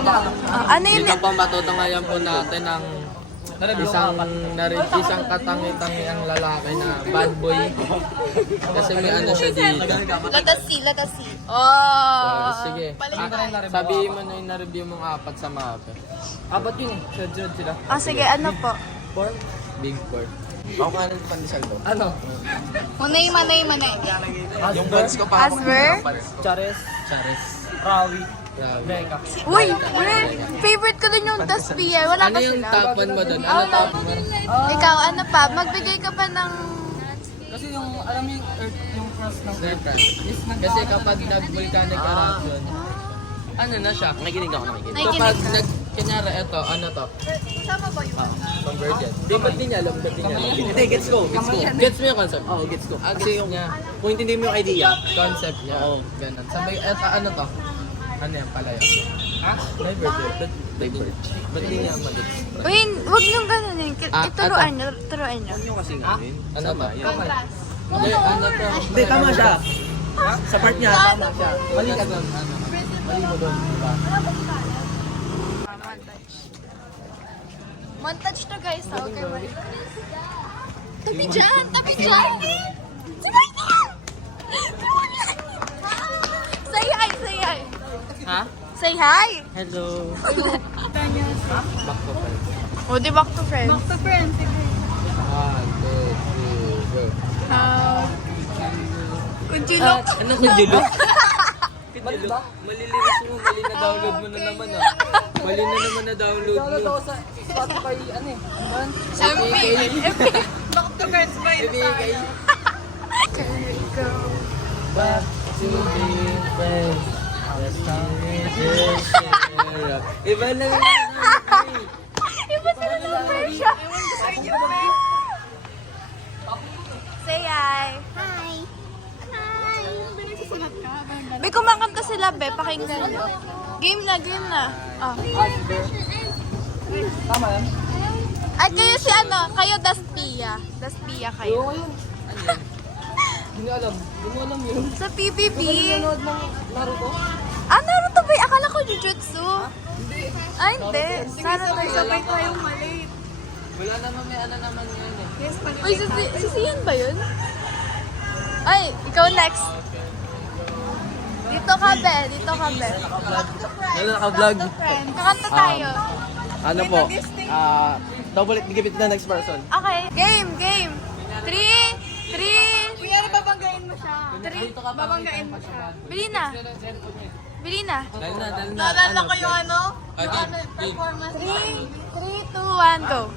Ano yun? Dito po matutunghayan po natin ang isang katangi-tangi ang lalaki na bad boy. Kasi may ano siya dito. Let us see. Oh! Sige. Sabihin mo na yung na-review mong apat sa mapa. Apat yun eh. Sa sila. Sige, ano po? Big four. Ako ka ng pandesal mo. Ano? Manay. Yung buns ko pa. Asper? Chares. Rawi. Beka. Uy! Favorite ko din yung Taspia. Wala Ano ba yung sila? top 1 mo doon? Ano top 1? Ikaw, ano pa? Magbigay ka pa ng... Kasi yung, alam mo yung earth, yung crust ng Earth crust. Kasi kapag nag-volcanic eruption, ano na siya? Nakikinig ako. Kapag kunyari ito, ano to? Sama ba yun? Convergent. Di, ba't di niya alam? Hindi, gets ko. Gets mo yung concept? Oo, gets ko. Kasi yung niya, Kung hindi mo yung idea, concept niya. Oo. Ganun. Sabay, eto, ano to? Ano yan, palaya? Ha? Divergent. Ba't di niya mag-gets? Uy, huwag niyong ganun eh. Ituruan niyo. yun yung kasi gawin. Ano to? Contrast. Hindi, ano to? Hindi, tama siya. Sa part niya, tama siya. Mali ka doon. Ano? Mali mo doon, di ba? Montage to guys, ha? Okay, Tabi dyan! Si Michael! Say hi! Ha? Say hi! Hello. Back to friends. O, di back to friends. 1, 2, 3, go. Kunjulok. Ano kung julok? Malilinis mo, mali na download mo na naman ah. Mali na naman na download mo. sa Spotify, ano eh. Back to friends ba yun sa akin? Back to being friends. Iba na lang. Iba sila ng version. Say hi. Hi. Be, kumakanta sila, be. Pakinggan nyo. Game na. Oh. Tama yan. At kayo si ano? Kayo Daspia. Daspia kayo. Hindi ko alam. Hindi mo alam yun. Sa PBB. Nanonood ng Naruto? Naruto ba? Akala ko Jujutsu. Hindi. Naruto yun. Sabay tayong mali. Wala naman, may ano naman yun eh. Uy, si Sian ba yun? Ay, ikaw next. Dito ka, be. Ano naka-vlog? Kakanta tayo. Ano po? Double it, give it to the next person. Okay. Game. 3. Kuya, babanggain mo siya. Babanggain mo siya. Bili na. Dahil na. Naalala ko yung ano? Yung Okay. ano, performance. 3, 2, 1, go.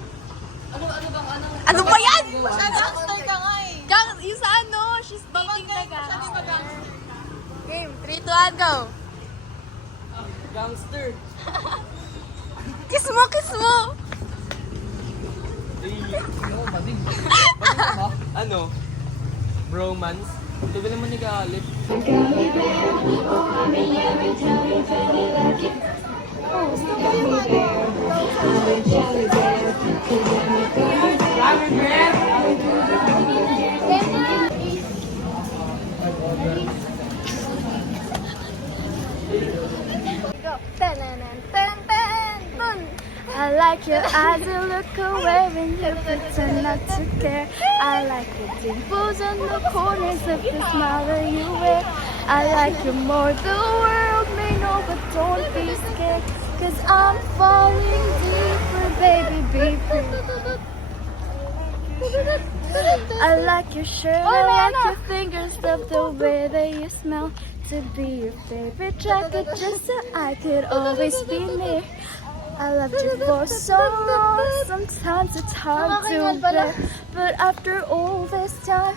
Ano ba yan? Gangster ka nga eh. Yung sa ano, she's dating the Babanggain mo siya, di ba gangster. gangster? Game, 3, 2, 1, go. Gangster. Kiss mo. Ano? Bromance? Sabi naman ni Galip. I like your eyes, you look away when you pretend not to care. I like the dimples on the corners of the smile that you wear. I like you more, the world may know, but don't be scared, 'cause I'm falling deeper, baby, be free. I like your shirt, I like your fingers, love the way that you smell. To be your favorite jacket, just so I could always be near. I loved you for so long, sometimes it's hard to bear, but after all this time,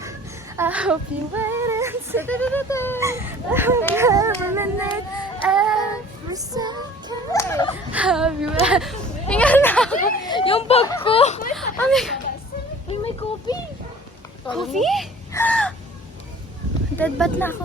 I hope you wait and see. I hope every minute, every second, have you ever... Tingnan na ako, yung bag ko. May coffee. Coffee? Dead bat na ako.